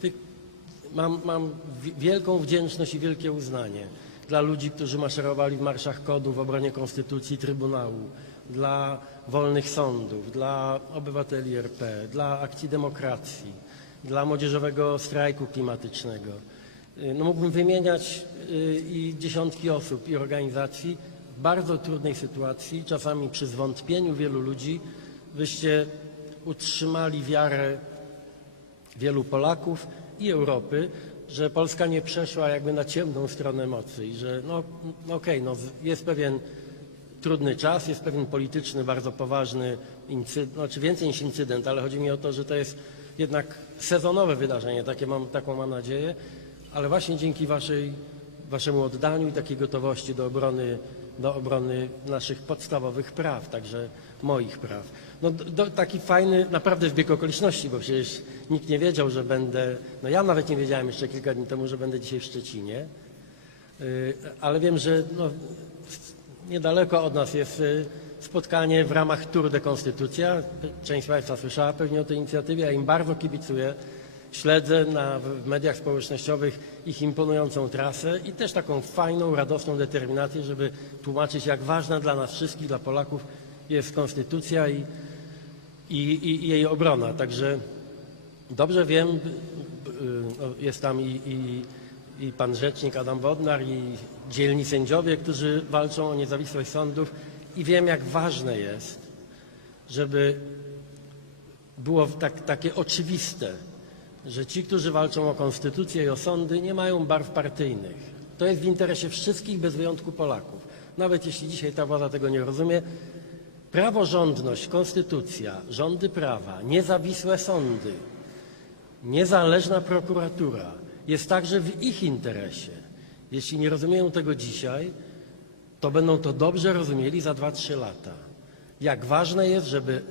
ty, mam, mam wi- wielką wdzięczność i wielkie uznanie dla ludzi, którzy maszerowali w marszach kodu w obronie konstytucji Trybunału, dla wolnych sądów, dla obywateli RP, dla akcji demokracji, dla młodzieżowego strajku klimatycznego. Y, No mógłbym wymieniać y, i dziesiątki osób i organizacji w bardzo trudnej sytuacji, czasami przy zwątpieniu wielu ludzi, wyście utrzymali wiarę wielu Polaków i Europy, że Polska nie przeszła jakby na ciemną stronę mocy i że no, no okej, no, jest pewien trudny czas, jest pewien polityczny, bardzo poważny incydent, znaczy więcej niż incydent, ale chodzi mi o to, że to jest jednak sezonowe wydarzenie, takie mam, taką mam nadzieję, ale właśnie dzięki waszej, waszemu oddaniu i takiej gotowości do obrony, do obrony naszych podstawowych praw, także moich praw. No, do, taki fajny, naprawdę zbieg okoliczności, bo przecież nikt nie wiedział, że będę, no ja nawet nie wiedziałem jeszcze kilka dni temu, że będę dzisiaj w Szczecinie, Y, ale wiem, że no, niedaleko od nas jest y, spotkanie w ramach Tour de Konstytucja. Część z Państwa słyszała pewnie o tej inicjatywie, ja im bardzo kibicuję. Śledzę na, w mediach społecznościowych ich imponującą trasę i też taką fajną, radosną determinację, żeby tłumaczyć, jak ważna dla nas wszystkich, dla Polaków jest konstytucja i, i, i, jej obrona. Także dobrze wiem, y, y, jest tam i, i, i pan rzecznik Adam Bodnar, i dzielni sędziowie, którzy walczą o niezawisłość sądów i wiem, jak ważne jest, żeby było tak, takie oczywiste, że ci, którzy walczą o konstytucję i o sądy, nie mają barw partyjnych. To jest w interesie wszystkich bez wyjątku Polaków. Nawet jeśli dzisiaj ta władza tego nie rozumie, praworządność, konstytucja, rządy prawa, niezawisłe sądy, niezależna prokuratura jest także w ich interesie. Jeśli nie rozumieją tego dzisiaj, to będą to dobrze rozumieli za 2-3 lata. Jak ważne jest, żeby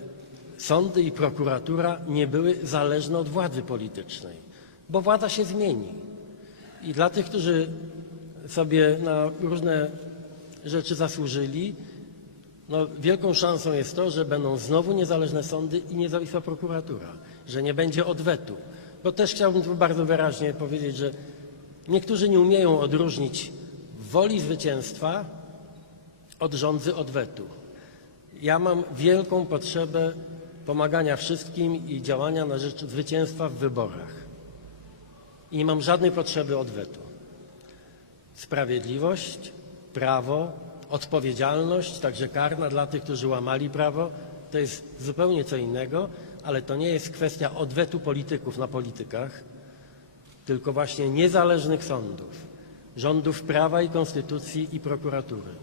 sądy i prokuratura nie były zależne od władzy politycznej, bo władza się zmieni. I dla tych, którzy sobie na różne rzeczy zasłużyli, no, wielką szansą jest to, że będą znowu niezależne sądy i niezawisła prokuratura, że nie będzie odwetu. Bo też chciałbym tu bardzo wyraźnie powiedzieć, że niektórzy nie umieją odróżnić woli zwycięstwa od rządzy odwetu. Ja mam wielką potrzebę pomagania wszystkim i działania na rzecz zwycięstwa w wyborach. I nie mam żadnej potrzeby odwetu. Sprawiedliwość, prawo, odpowiedzialność, także karna dla tych, którzy łamali prawo, to jest zupełnie co innego, ale to nie jest kwestia odwetu polityków na politykach, tylko właśnie niezależnych sądów, rządów prawa i konstytucji i prokuratury.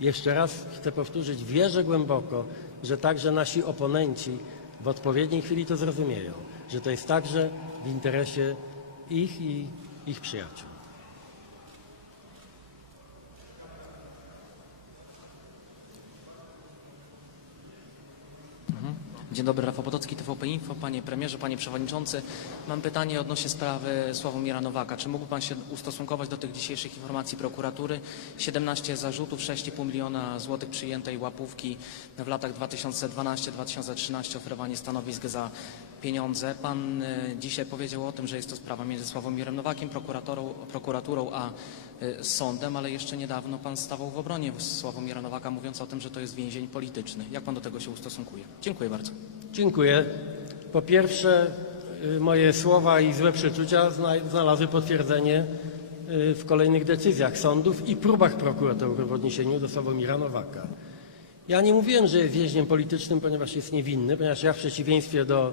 Jeszcze raz chcę powtórzyć, wierzę głęboko, że także nasi oponenci w odpowiedniej chwili to zrozumieją, że to jest także w interesie ich i ich przyjaciół. Dzień dobry, Rafał Potocki, TVP Info. Panie premierze, panie przewodniczący, mam pytanie odnośnie sprawy Sławomira Nowaka. Czy mógłby pan się ustosunkować do tych dzisiejszych informacji prokuratury? 17 zarzutów, 6,5 miliona złotych przyjętej łapówki w latach 2012-2013, oferowanie stanowisk za pieniądze. Pan e, dzisiaj powiedział o tym, że jest to sprawa między Sławomirem Nowakiem, prokuratorą, prokuraturą a e, sądem, ale jeszcze niedawno pan stawał w obronie Sławomira Nowaka, mówiąc o tym, że to jest więzień polityczny. Jak pan do tego się ustosunkuje? Dziękuję bardzo. Dziękuję. Po pierwsze, y, moje słowa i złe przeczucia zna- znalazły potwierdzenie y, w kolejnych decyzjach sądów i próbach prokuratury w odniesieniu do Sławomira Nowaka. Ja nie mówiłem, że jest więźniem politycznym, ponieważ jest niewinny, ponieważ ja w przeciwieństwie do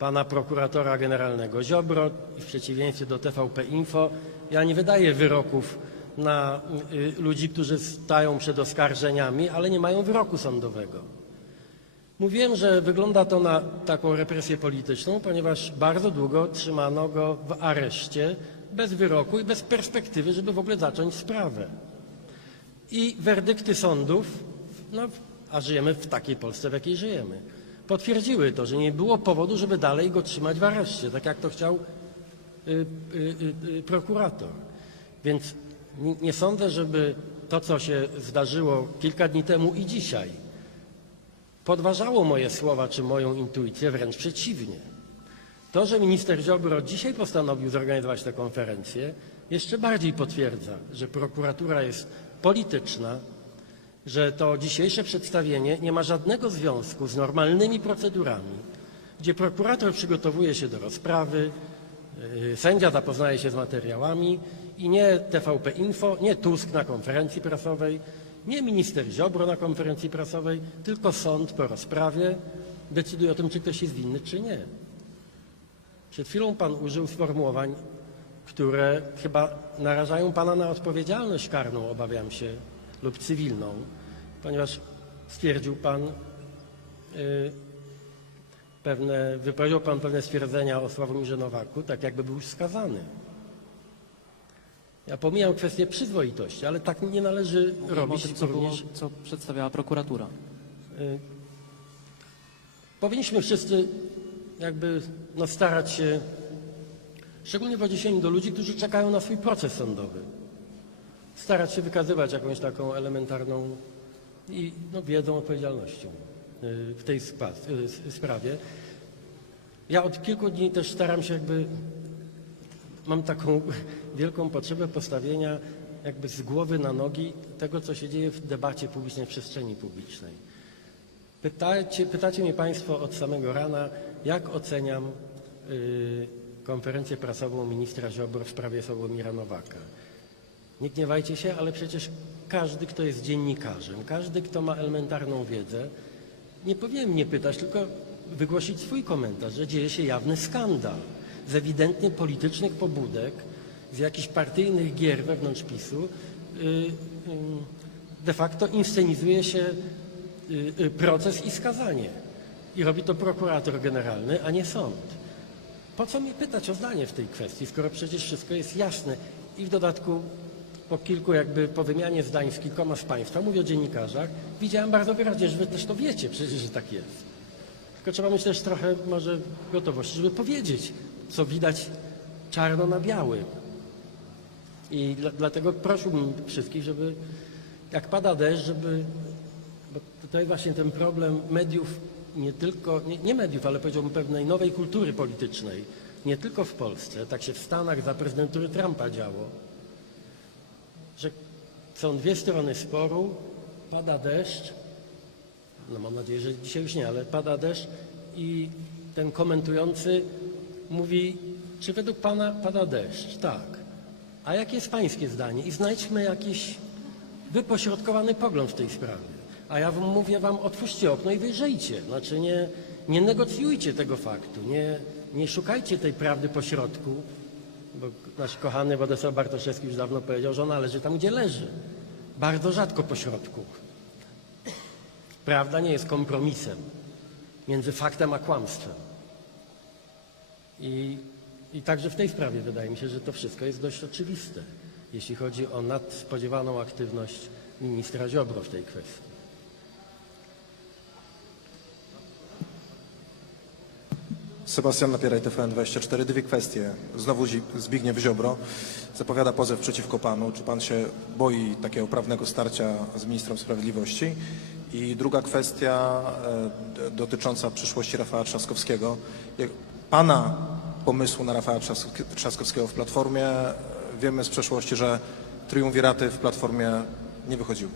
pana prokuratora generalnego Ziobro i w przeciwieństwie do TVP Info, ja nie wydaję wyroków na y, ludzi, którzy stają przed oskarżeniami, ale nie mają wyroku sądowego. Mówiłem, że wygląda to na taką represję polityczną, ponieważ bardzo długo trzymano go w areszcie bez wyroku i bez perspektywy, żeby w ogóle zacząć sprawę. I werdykty sądów, no, a żyjemy w takiej Polsce, w jakiej żyjemy, potwierdziły to, że nie było powodu, żeby dalej go trzymać w areszcie, tak jak to chciał y, y, y, y, prokurator. Więc nie, sądzę, żeby to, co się zdarzyło kilka dni temu i dzisiaj, podważało moje słowa czy moją intuicję, wręcz przeciwnie. To, że minister Ziobro dzisiaj postanowił zorganizować tę konferencję, jeszcze bardziej potwierdza, że prokuratura jest polityczna, że to dzisiejsze przedstawienie nie ma żadnego związku z normalnymi procedurami, gdzie prokurator przygotowuje się do rozprawy, yy, sędzia zapoznaje się z materiałami i nie TVP Info, nie Tusk na konferencji prasowej, nie minister Ziobro na konferencji prasowej, tylko sąd po rozprawie decyduje o tym, czy ktoś jest winny, czy nie. Przed chwilą Pan użył sformułowań, które chyba narażają Pana na odpowiedzialność karną, obawiam się, lub cywilną, ponieważ stwierdził Pan y, pewne, wypowiedział Pan pewne stwierdzenia o Sławomirze Nowaku, tak jakby był już skazany. Ja pomijam kwestię przyzwoitości, ale tak nie należy Mówimy o robić tym, co, było, również co przedstawiała prokuratura. Y, Powinniśmy wszyscy jakby no, starać się, szczególnie w odniesieniu do ludzi, którzy czekają na swój proces sądowy, starać się wykazywać jakąś taką elementarną i no, wiedzą, odpowiedzialnością y, w tej y, sprawie. Ja od kilku dni też staram się jakby, mam taką wielką potrzebę postawienia jakby z głowy na nogi tego, co się dzieje w debacie publicznej, w przestrzeni publicznej. Pytacie, pytacie mnie Państwo od samego rana, jak oceniam y, konferencję prasową ministra Ziobro w sprawie Sławomira Nowaka. Nie gniewajcie się, ale przecież każdy, kto jest dziennikarzem, każdy, kto ma elementarną wiedzę, nie powinien mnie pytać, tylko wygłosić swój komentarz, że dzieje się jawny skandal z ewidentnie politycznych pobudek, z jakichś partyjnych gier wewnątrz PiSu. y, y, De facto inscenizuje się y, proces i skazanie. I robi to prokurator generalny, a nie sąd. Po co mnie pytać o zdanie w tej kwestii, skoro przecież wszystko jest jasne i w dodatku po kilku jakby po wymianie zdań z kilkoma z Państwa, mówię o dziennikarzach, widziałem bardzo wyraźnie, że Wy też to wiecie przecież, że tak jest. Tylko trzeba mieć też trochę może gotowości, żeby powiedzieć, co widać czarno na białym. I dla, dlatego prosiłbym wszystkich, żeby jak pada deszcz, żeby, bo jest właśnie ten problem mediów, nie tylko, nie, nie mediów, ale powiedziałbym pewnej nowej kultury politycznej, nie tylko w Polsce, tak się w Stanach za prezydentury Trumpa działo, że są dwie strony sporu, pada deszcz, no mam nadzieję, że dzisiaj już nie, ale pada deszcz i ten komentujący mówi, czy według Pana pada deszcz? Tak. A jakie jest Pańskie zdanie? I znajdźmy jakiś wypośrodkowany pogląd w tej sprawie. A ja mówię Wam, otwórzcie okno i wyjrzyjcie. Znaczy nie, nie negocjujcie tego faktu, nie, nie szukajcie tej prawdy pośrodku, bo nasz kochany Władysław Bartoszewski już dawno powiedział, że ona leży tam, gdzie leży. Bardzo rzadko pośrodku. Prawda nie jest kompromisem między faktem a kłamstwem. I, I także w tej sprawie wydaje mi się, że to wszystko jest dość oczywiste, jeśli chodzi o nadspodziewaną aktywność ministra Ziobro w tej kwestii. Sebastian Napieraj, TVN24. Dwie kwestie. Znowu Zbigniew Ziobro zapowiada pozew przeciwko panu. Czy pan się boi takiego prawnego starcia z ministrem sprawiedliwości? I druga kwestia e, dotycząca przyszłości Rafała Trzaskowskiego. Pana pomysłu na Rafała Trzask- Trzaskowskiego w Platformie e, wiemy z przeszłości, że triumviraty w Platformie nie wychodziły.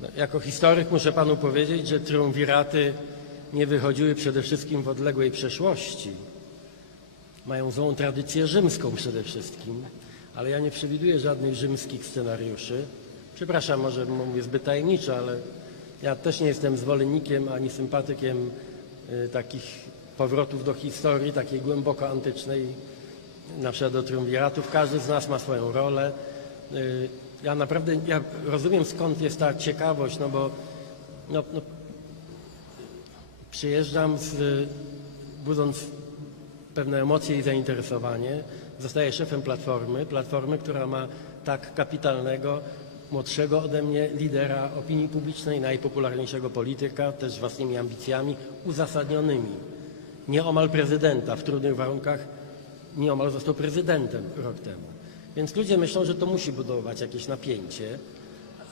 No, jako historyk muszę panu powiedzieć, że triumviraty nie wychodziły przede wszystkim w odległej przeszłości. Mają złą tradycję rzymską przede wszystkim, ale ja nie przewiduję żadnych rzymskich scenariuszy. Przepraszam, może mówię zbyt tajemniczo, ale ja też nie jestem zwolennikiem ani sympatykiem y, takich powrotów do historii, takiej głęboko antycznej, na przykład do triumviratów. Każdy z nas ma swoją rolę. Y, Ja naprawdę ja rozumiem skąd jest ta ciekawość, no bo no, no, przyjeżdżam z, budząc pewne emocje i zainteresowanie. Zostaję szefem Platformy, Platformy, która ma tak kapitalnego, młodszego ode mnie lidera opinii publicznej, najpopularniejszego polityka, też własnymi ambicjami uzasadnionymi. Nieomal prezydenta w trudnych warunkach, nieomal został prezydentem rok temu. Więc ludzie myślą, że to musi budować jakieś napięcie,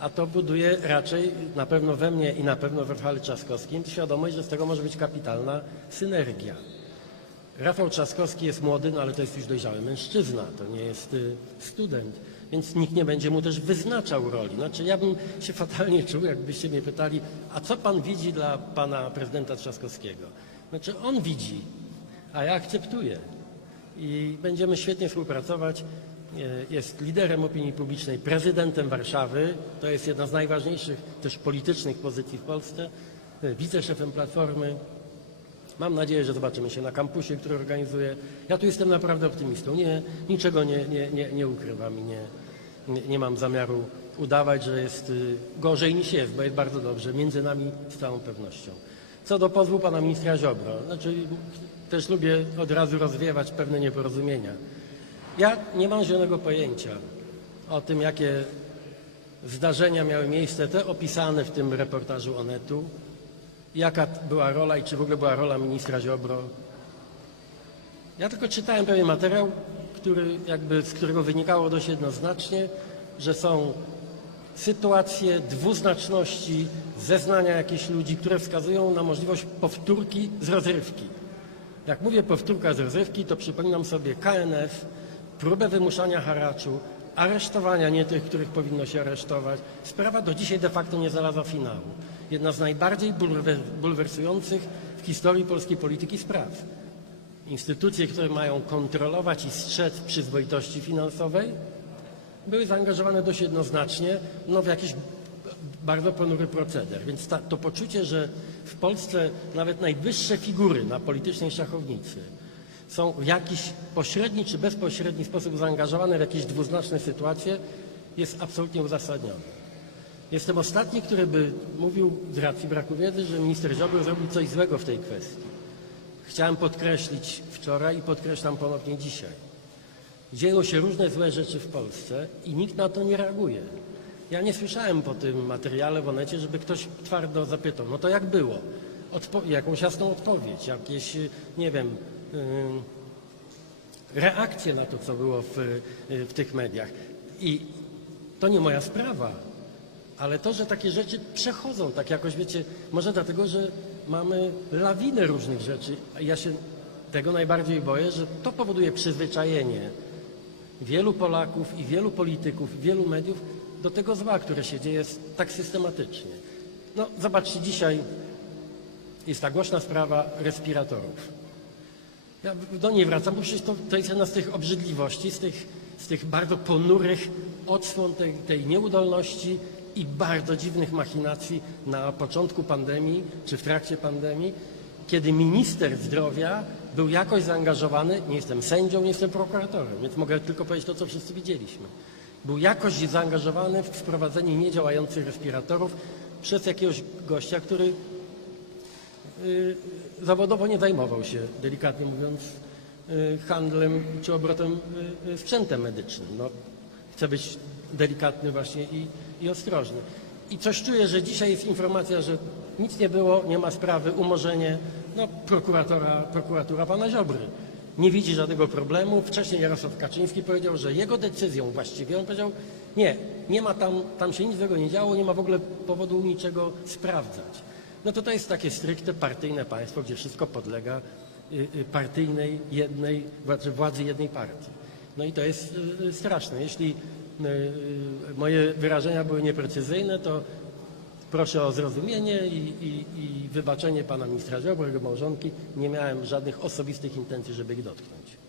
A to buduje raczej na pewno we mnie i na pewno w Rafale Trzaskowskim świadomość, że z tego może być kapitalna synergia. Rafał Trzaskowski jest młody, no ale to jest już dojrzały mężczyzna, to nie jest y, student, więc nikt nie będzie mu też wyznaczał roli. Znaczy ja bym się fatalnie czuł, jakbyście mnie pytali, a co pan widzi dla pana prezydenta Trzaskowskiego? Znaczy on widzi, a ja akceptuję i będziemy świetnie współpracować. Jest liderem opinii publicznej, prezydentem Warszawy. To jest jedna z najważniejszych też politycznych pozycji w Polsce. E, Wiceszefem Platformy. Mam nadzieję, że zobaczymy się na kampusie, który organizuję. Ja tu jestem naprawdę optymistą. Nie, niczego nie, nie, nie, nie ukrywam i nie, nie, nie mam zamiaru udawać, że jest y, gorzej niż jest, bo jest bardzo dobrze. Między nami z całą pewnością. Co do pozwu pana ministra Ziobro, znaczy też lubię od razu rozwiewać pewne nieporozumienia. Ja nie mam zielonego pojęcia o tym, jakie zdarzenia miały miejsce, te opisane w tym reportażu Onetu, jaka była rola i czy w ogóle była rola ministra Ziobro. Ja tylko czytałem pewien materiał, który jakby, z którego wynikało dość jednoznacznie, że są sytuacje dwuznaczności, zeznania jakichś ludzi, które wskazują na możliwość powtórki z rozrywki. Jak mówię powtórka z rozrywki, to przypominam sobie KNF, próbę wymuszania haraczu, aresztowania nie tych, których powinno się aresztować. Sprawa do dzisiaj de facto nie znalazła finału. Jedna z najbardziej bulwer, bulwersujących w historii polskiej polityki spraw. Instytucje, które mają kontrolować i strzec przyzwoitości finansowej, były zaangażowane dość jednoznacznie no, w jakiś bardzo ponury proceder. Więc ta, to poczucie, że w Polsce nawet najwyższe figury na politycznej szachownicy są w jakiś pośredni czy bezpośredni sposób zaangażowane w jakieś dwuznaczne sytuacje, jest absolutnie uzasadnione. Jestem ostatni, który by mówił z racji braku wiedzy, że minister Ziobro zrobił coś złego w tej kwestii. Chciałem podkreślić wczoraj i podkreślam ponownie dzisiaj. Dzieją się różne złe rzeczy w Polsce i nikt na to nie reaguje. Ja nie słyszałem po tym materiale w Onecie, żeby ktoś twardo zapytał, no to jak było? Odpo- jakąś jasną odpowiedź, jakieś, y, nie wiem, reakcje na to, co było w, y, w tych mediach. I to nie moja sprawa, ale to, że takie rzeczy przechodzą, tak jakoś wiecie, może dlatego, że mamy lawinę różnych rzeczy, ja się tego najbardziej boję, że to powoduje przyzwyczajenie wielu Polaków i wielu polityków, wielu mediów do tego zła, które się dzieje tak systematycznie. No zobaczcie, dzisiaj jest ta głośna sprawa respiratorów. Ja do niej wracam, bo przecież to, to jest jedna z tych obrzydliwości, z tych, z tych bardzo ponurych odsłon tej, tej nieudolności i bardzo dziwnych machinacji na początku pandemii czy w trakcie pandemii, kiedy minister zdrowia był jakoś zaangażowany, nie jestem sędzią, nie jestem prokuratorem, więc mogę tylko powiedzieć to, co wszyscy widzieliśmy. Był jakoś zaangażowany w wprowadzenie niedziałających respiratorów przez jakiegoś gościa, który zawodowo nie zajmował się, delikatnie mówiąc, y, handlem czy obrotem y, y, sprzętem medycznym. No, chcę być delikatny właśnie i, i ostrożny. I coś czuję, że dzisiaj jest informacja, że nic nie było, nie ma sprawy, umorzenie, no prokuratora, prokuratura pana Ziobry. Nie widzi żadnego problemu. Wcześniej Jarosław Kaczyński powiedział, że jego decyzją właściwie, on powiedział, nie, nie ma tam, tam się nic złego nie działo, nie ma w ogóle powodu niczego sprawdzać. No to to jest takie stricte partyjne państwo, gdzie wszystko podlega y, y, partyjnej jednej, znaczy władzy jednej partii. No i to jest y, straszne. Jeśli moje wyrażenia były nieprecyzyjne, to proszę o zrozumienie i, i, i wybaczenie pana ministra Ziobro, jego małżonki. Nie miałem żadnych osobistych intencji, żeby ich dotknąć.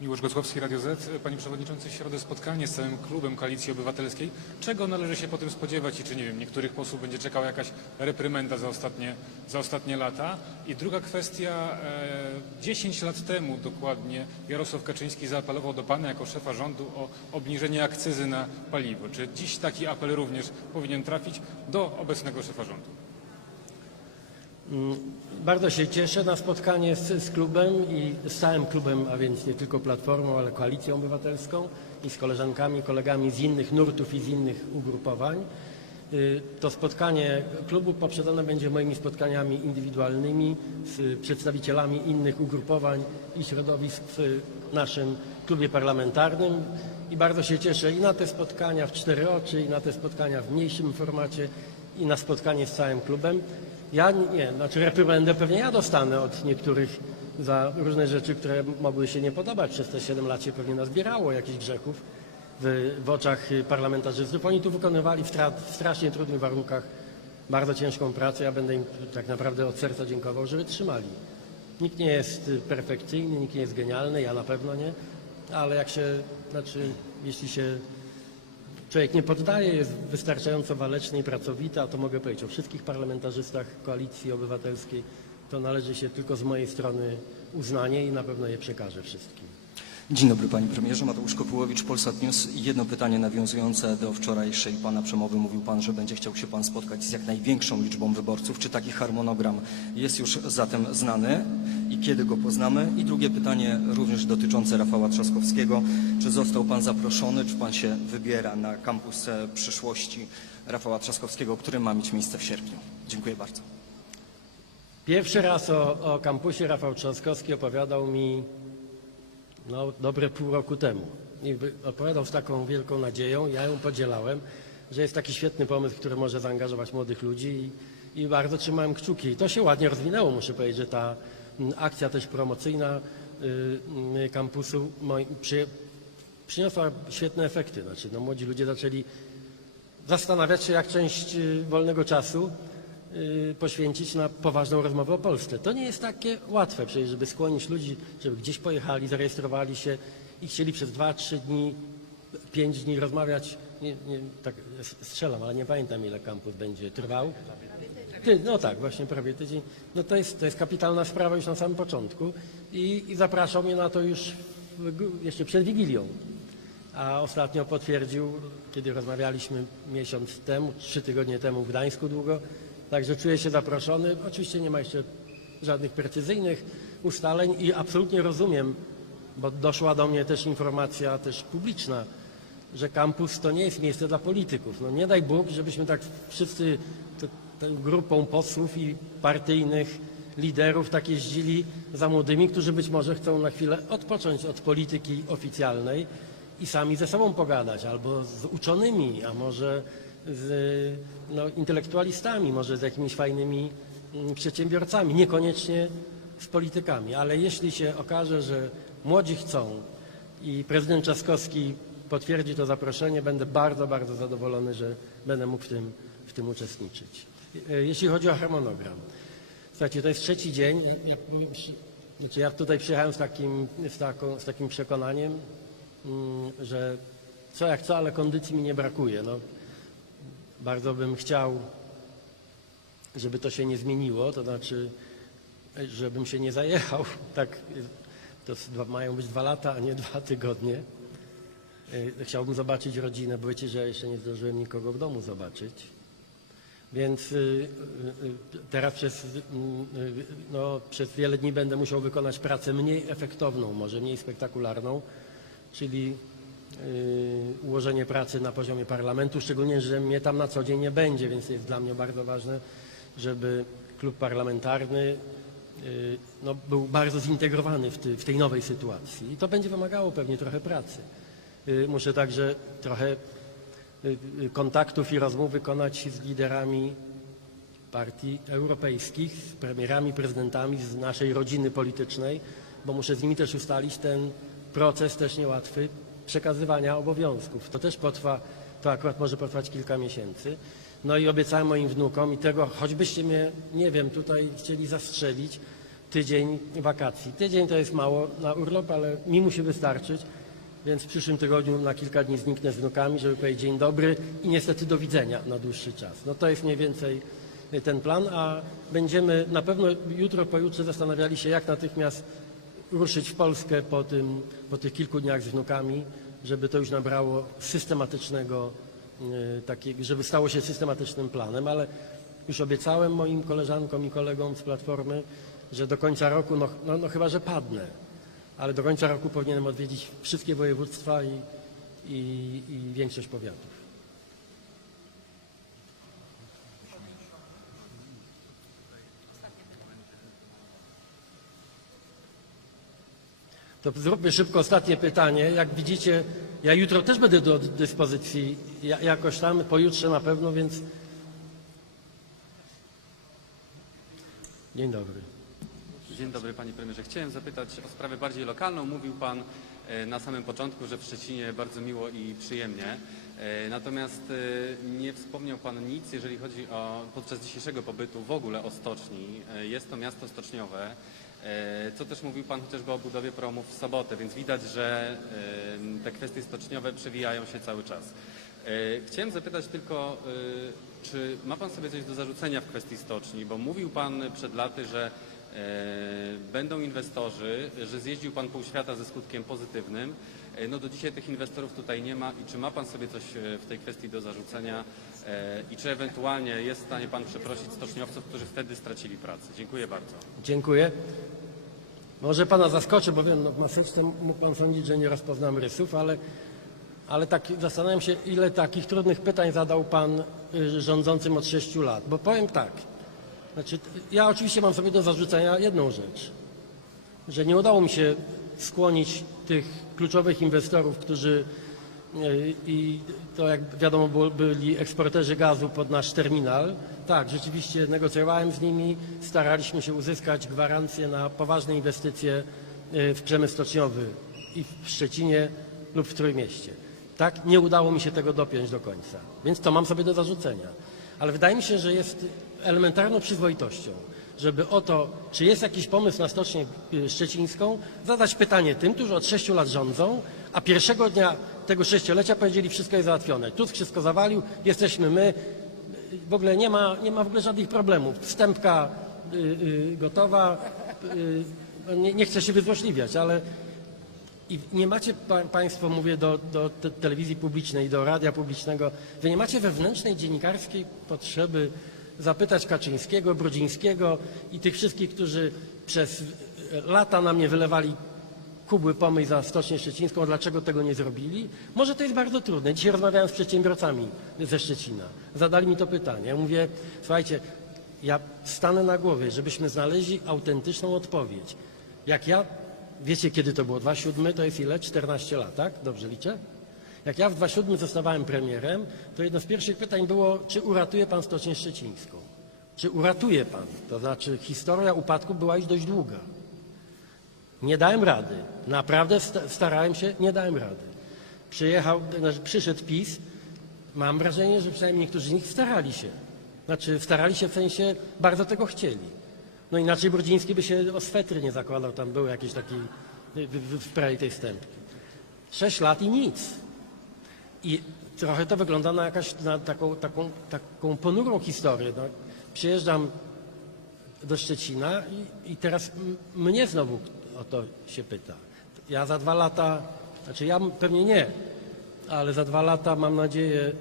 Miłosz Gosłowski, Radio Z. Panie Przewodniczący, w środę spotkanie z całym klubem Koalicji Obywatelskiej. Czego należy się po tym spodziewać i czy, nie wiem, niektórych posłów będzie czekała jakaś reprymenda za ostatnie, za ostatnie lata? I druga kwestia, e, 10 lat temu dokładnie Jarosław Kaczyński zaapelował do Pana jako szefa rządu o obniżenie akcyzy na paliwo. Czy dziś taki apel również powinien trafić do obecnego szefa rządu? Bardzo się cieszę na spotkanie z, z klubem i z całym klubem, a więc nie tylko Platformą, ale Koalicją Obywatelską i z koleżankami, kolegami z innych nurtów i z innych ugrupowań. Y, To spotkanie klubu poprzedzone będzie moimi spotkaniami indywidualnymi z przedstawicielami innych ugrupowań i środowisk y, naszym klubie parlamentarnym i bardzo się cieszę i na te spotkania w cztery oczy, i na te spotkania w mniejszym formacie, i na spotkanie z całym klubem. Ja nie, znaczy reprymendę pewnie ja dostanę od niektórych za różne rzeczy, które mogły się nie podobać. Przez te 7 lat się pewnie nazbierało jakichś grzechów w, w oczach parlamentarzystów. Oni tu wykonywali w, w strasznie trudnych warunkach bardzo ciężką pracę. Ja będę im tak naprawdę od serca dziękował, że wytrzymali. Nikt nie jest perfekcyjny, nikt nie jest genialny, ja na pewno nie, ale jak się, znaczy, jeśli się człowiek nie poddaje, jest wystarczająco waleczny i pracowity, a to mogę powiedzieć o wszystkich parlamentarzystach Koalicji Obywatelskiej, to należy się tylko z mojej strony uznanie i na pewno je przekażę wszystkim. Dzień dobry panie premierze, Mateusz Kopułowicz, Polsat News. Jedno pytanie nawiązujące do wczorajszej pana przemowy. Mówił pan, że będzie chciał się pan spotkać z jak największą liczbą wyborców. Czy taki harmonogram jest już zatem znany i kiedy go poznamy? I drugie pytanie również dotyczące Rafała Trzaskowskiego. Czy został pan zaproszony, czy pan się wybiera na kampus przyszłości Rafała Trzaskowskiego, który ma mieć miejsce w sierpniu? Dziękuję bardzo. Pierwszy raz o, o kampusie Rafał Trzaskowski opowiadał mi no, dobre pół roku temu. I opowiadał z taką wielką nadzieją, ja ją podzielałem, że jest taki świetny pomysł, który może zaangażować młodych ludzi i, i bardzo trzymałem kciuki. I to się ładnie rozwinęło, muszę powiedzieć, że ta mm, akcja też promocyjna y, y, kampusu moi, przy, przyniosła świetne efekty. Znaczy, no, młodzi ludzie zaczęli zastanawiać się, jak część y, wolnego czasu poświęcić na poważną rozmowę o Polsce. To nie jest takie łatwe przecież, żeby skłonić ludzi, żeby gdzieś pojechali, zarejestrowali się i chcieli przez dwa, trzy dni, pięć dni rozmawiać. Nie, nie, tak strzelam, ale nie pamiętam ile kampus będzie trwał. Ty, no tak, właśnie prawie tydzień. No to jest, to jest kapitalna sprawa już na samym początku i, i zapraszał mnie na to już w, jeszcze przed Wigilią. A ostatnio potwierdził, kiedy rozmawialiśmy miesiąc temu, trzy tygodnie temu w Gdańsku długo. Także czuję się zaproszony. Oczywiście nie ma jeszcze żadnych precyzyjnych ustaleń i absolutnie rozumiem, bo doszła do mnie też informacja też publiczna, że kampus to nie jest miejsce dla polityków. No nie daj Bóg, żebyśmy tak wszyscy grupą posłów i partyjnych liderów tak jeździli za młodymi, którzy być może chcą na chwilę odpocząć od polityki oficjalnej i sami ze sobą pogadać, albo z uczonymi, a może z no, intelektualistami, może z jakimiś fajnymi mm, przedsiębiorcami, niekoniecznie z politykami. Ale jeśli się okaże, że młodzi chcą i prezydent Trzaskowski potwierdzi to zaproszenie, będę bardzo, bardzo zadowolony, że będę mógł w tym, w tym uczestniczyć. E, Jeśli chodzi o harmonogram. Słuchajcie, to jest trzeci dzień. Znaczy ja tutaj przyjechałem z takim, z taką, z takim przekonaniem, mm, że co jak co, ale kondycji mi nie brakuje. No, bardzo bym chciał, żeby to się nie zmieniło, to znaczy, żebym się nie zajechał. Tak, to mają być dwa lata, a nie dwa tygodnie. E, Chciałbym zobaczyć rodzinę, bo wiecie, że jeszcze nie zdążyłem nikogo w domu zobaczyć. Więc y, y, y, teraz przez, no, przez wiele dni będę musiał wykonać pracę mniej efektowną, może mniej spektakularną, czyli ułożenie pracy na poziomie parlamentu, szczególnie, że mnie tam na co dzień nie będzie, więc jest dla mnie bardzo ważne, żeby klub parlamentarny y, no, był bardzo zintegrowany w, ty, w tej nowej sytuacji. I to będzie wymagało pewnie trochę pracy. Y, Muszę także trochę y, y, kontaktów i rozmów wykonać z liderami partii europejskich, z premierami, prezydentami z naszej rodziny politycznej, bo muszę z nimi też ustalić ten proces też niełatwy przekazywania obowiązków. To też potrwa, to akurat może potrwać kilka miesięcy. No i obiecałem moim wnukom i tego, choćbyście mnie, nie wiem, tutaj chcieli zastrzelić, tydzień wakacji. Tydzień to jest mało na urlop, ale mi musi wystarczyć. Więc w przyszłym tygodniu na kilka dni zniknę z wnukami, żeby powiedzieć dzień dobry i niestety do widzenia na dłuższy czas. No to jest mniej więcej ten plan, a będziemy na pewno jutro, pojutrze zastanawiali się, jak natychmiast ruszyć w Polskę po, tym, po tych kilku dniach z wnukami, żeby to już nabrało systematycznego, y, takiego, żeby stało się systematycznym planem, ale już obiecałem moim koleżankom i kolegom z Platformy, że do końca roku, no, no, no chyba, że padnę, ale do końca roku powinienem odwiedzić wszystkie województwa i, i, i większość powiatów. To zróbmy szybko ostatnie pytanie. Jak widzicie, ja jutro też będę do dyspozycji ja- jakoś tam, pojutrze na pewno, więc... Dzień dobry. Dzień dobry panie premierze. Chciałem zapytać o sprawę bardziej lokalną. Mówił pan e, na samym początku, że w Szczecinie bardzo miło i przyjemnie. E, Natomiast e, nie wspomniał pan nic, jeżeli chodzi o podczas dzisiejszego pobytu w ogóle o stoczni. E, Jest to miasto stoczniowe. Co też mówił pan chociażby o budowie promów w sobotę, więc widać, że te kwestie stoczniowe przewijają się cały czas. Chciałem zapytać tylko, czy ma Pan sobie coś do zarzucenia w kwestii stoczni, bo mówił Pan przed laty, że będą inwestorzy, że zjeździł Pan pół świata ze skutkiem pozytywnym. E, No do dzisiaj tych inwestorów tutaj nie ma i czy ma Pan sobie coś e, w tej kwestii do zarzucenia e, i czy ewentualnie jest w stanie Pan przeprosić stoczniowców, którzy wtedy stracili pracę? Dziękuję bardzo. Dziękuję. Może pana zaskoczę, bo wiem, no, maseczce mógł pan sądzić, że nie rozpoznam rysów, ale, ale tak zastanawiam się, ile takich trudnych pytań zadał pan y, rządzącym od sześciu lat. Bo powiem tak, znaczy, ja oczywiście mam sobie do zarzucenia jedną rzecz, że nie udało mi się skłonić tych kluczowych inwestorów, którzy y, i to jak wiadomo byli eksporterzy gazu pod nasz terminal. Tak, rzeczywiście negocjowałem z nimi, staraliśmy się uzyskać gwarancje na poważne inwestycje y, w przemysł stoczniowy i w Szczecinie lub w Trójmieście. Tak, nie udało mi się tego dopiąć do końca, więc to mam sobie do zarzucenia. Ale wydaje mi się, że jest elementarną przyzwoitością, żeby o to, czy jest jakiś pomysł na Stocznię y, Szczecińską, zadać pytanie tym, którzy od sześciu lat rządzą, a pierwszego dnia tego sześciolecia powiedzieli, wszystko jest załatwione. Tusk wszystko zawalił, jesteśmy my, w ogóle nie ma, nie ma w ogóle żadnych problemów. Wstępka y, y, gotowa, nie, nie chcę się wyzłośliwiać, ale i nie macie pa, Państwo, mówię do, do te, telewizji publicznej, do radia publicznego, wy nie macie wewnętrznej dziennikarskiej potrzeby zapytać Kaczyńskiego, Brudzińskiego i tych wszystkich, którzy przez e, lata na mnie wylewali kubły pomyj za Stocznię Szczecińską, dlaczego tego nie zrobili? Może to jest bardzo trudne. Dzisiaj rozmawiałem z przedsiębiorcami ze Szczecina. Zadali mi to pytanie. Ja mówię, słuchajcie, ja stanę na głowie, żebyśmy znaleźli autentyczną odpowiedź. Jak ja, wiecie kiedy to było? 2007 to jest ile? 14 lat, tak? Dobrze liczę? Jak ja w 2007 zostawałem premierem, to jedno z pierwszych pytań było, czy uratuje pan Stocznię Szczecińską? Czy uratuje pan? To znaczy historia upadku była już dość długa. Nie dałem rady. Naprawdę sta- starałem się, nie dałem rady. Przyjechał, znaczy przyszedł PiS. Mam wrażenie, że przynajmniej niektórzy z nich starali się. Znaczy starali się w sensie bardzo tego chcieli. No inaczej Brudziński by się o swetry nie zakładał, tam był jakiś taki w, w, w tej stępki. Sześć lat i nic. I trochę to wygląda na jakaś na taką, taką, taką ponurą historię. No, przyjeżdżam do Szczecina i, i teraz mnie znowu o to się pyta. Ja za dwa lata, znaczy ja pewnie nie, ale za dwa lata mam nadzieję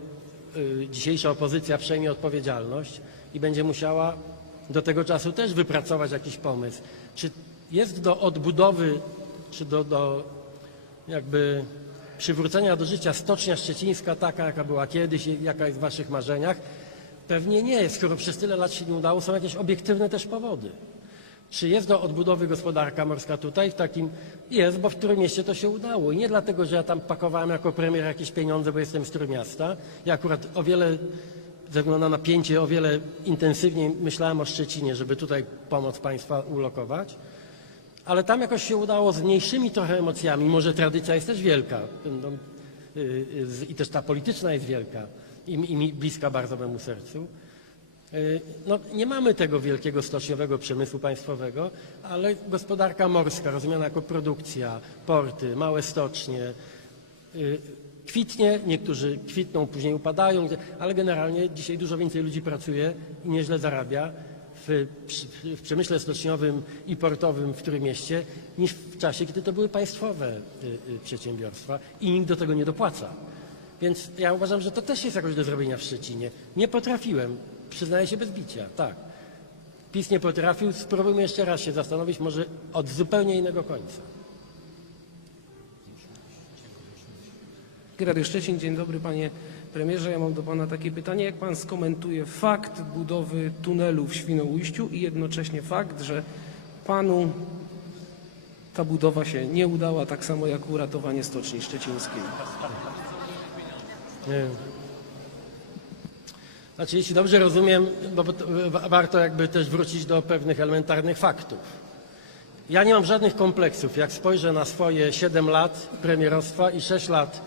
y, dzisiejsza opozycja przejmie odpowiedzialność i będzie musiała do tego czasu też wypracować jakiś pomysł. Czy jest do odbudowy, czy do, do jakby przywrócenia do życia Stocznia Szczecińska taka, jaka była kiedyś, jaka jest w waszych marzeniach? Pewnie nie jest. Skoro przez tyle lat się nie udało, są jakieś obiektywne też powody. Czy jest do odbudowy gospodarka morska tutaj? W takim jest, bo w mieście to się udało. I nie dlatego, że ja tam pakowałem jako premier jakieś pieniądze, bo jestem z Trójmiasta. Ja akurat o wiele, ze względu na napięcie, o wiele intensywniej myślałem o Szczecinie, żeby tutaj pomoc państwa ulokować. Ale tam jakoś się udało z mniejszymi trochę emocjami. Może tradycja jest też wielka y, y, i też ta polityczna jest wielka i, i mi bliska bardzo memu sercu. Y, No, nie mamy tego wielkiego stoczniowego przemysłu państwowego, ale gospodarka morska, rozumiana jako produkcja, porty, małe stocznie, kwitnie, niektórzy kwitną, później upadają, ale generalnie dzisiaj dużo więcej ludzi pracuje i nieźle zarabia w, przemyśle stoczniowym i portowym w mieście niż w czasie, kiedy to były państwowe y, y, przedsiębiorstwa i nikt do tego nie dopłaca. Więc ja uważam, że to też jest jakoś do zrobienia w Szczecinie. Nie potrafiłem, przyznaję się bez bicia, tak. PiS nie potrafił, spróbujmy jeszcze raz się zastanowić, może od zupełnie innego końca. Radio Szczecin, dzień dobry panie premierze. Ja mam do pana takie pytanie. Jak pan skomentuje fakt budowy tunelu w Świnoujściu i jednocześnie fakt, że panu ta budowa się nie udała, tak samo jak uratowanie Stoczni Szczecińskiej. Nie. Znaczy, jeśli dobrze rozumiem, bo bo to, wa- warto jakby też wrócić do pewnych elementarnych faktów. Ja nie mam żadnych kompleksów, jak spojrzę na swoje 7 lat premierostwa i 6 lat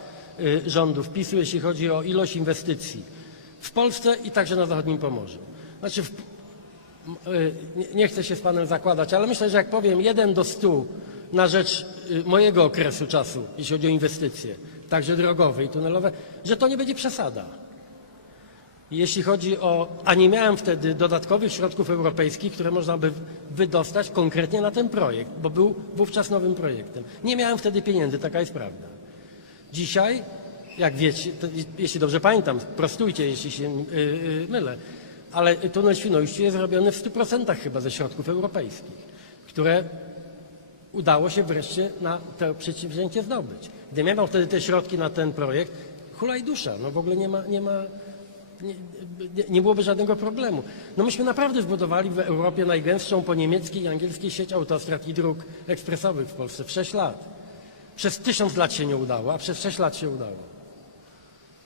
rządów PiSu, jeśli chodzi o ilość inwestycji w Polsce i także na zachodnim Pomorzu. Znaczy, w, y, nie, chcę się z Panem zakładać, ale myślę, że jak powiem 1 do 100 na rzecz y, mojego okresu czasu, jeśli chodzi o inwestycje, także drogowe i tunelowe, że to nie będzie przesada. Jeśli chodzi o. A nie miałem wtedy dodatkowych środków europejskich, które można by wydostać konkretnie na ten projekt, bo był wówczas nowym projektem. Nie miałem wtedy pieniędzy, taka jest prawda. Dzisiaj, jak wiecie, to, jeśli dobrze pamiętam, prostujcie, jeśli się yy, yy, mylę, ale tunel Świnoujście jest robiony w 100% chyba ze środków europejskich, które udało się wreszcie na to przedsięwzięcie zdobyć. Gdybym miał wtedy te środki na ten projekt, hulaj dusza, no w ogóle nie ma, nie ma nie, nie, nie byłoby żadnego problemu. No myśmy naprawdę zbudowali w Europie najgęstszą po niemieckiej i angielskiej sieć autostrad i dróg ekspresowych w Polsce w 6 lat. Przez tysiąc lat się nie udało, a przez 6 lat się udało.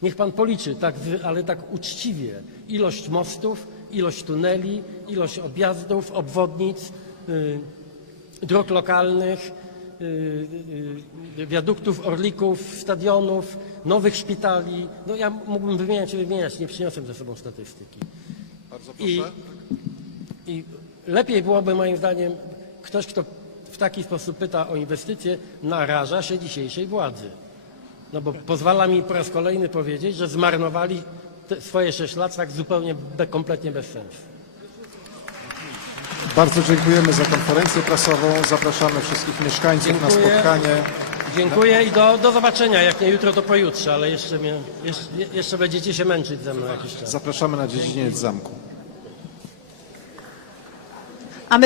Niech pan policzy, tak, ale tak uczciwie, ilość mostów, ilość tuneli, ilość objazdów, obwodnic, y, dróg lokalnych, y, y, y, wiaduktów, orlików, stadionów, nowych szpitali. No ja mógłbym wymieniać i wymieniać, nie przyniosłem ze sobą statystyki. I, I lepiej byłoby moim zdaniem ktoś, kto w taki sposób pyta o inwestycje, naraża się dzisiejszej władzy. No bo pozwala mi po raz kolejny powiedzieć, że zmarnowali swoje 6 lat tak zupełnie be, kompletnie bez sensu. Bardzo dziękujemy za konferencję prasową. Zapraszamy wszystkich mieszkańców na Dziękuję. spotkanie. Dziękuję i do, do zobaczenia. Jak nie jutro, to pojutrze, ale jeszcze, mnie, jeszcze, jeszcze będziecie się męczyć ze mną jakiś czas. Zapraszamy na dziedziniec zamku.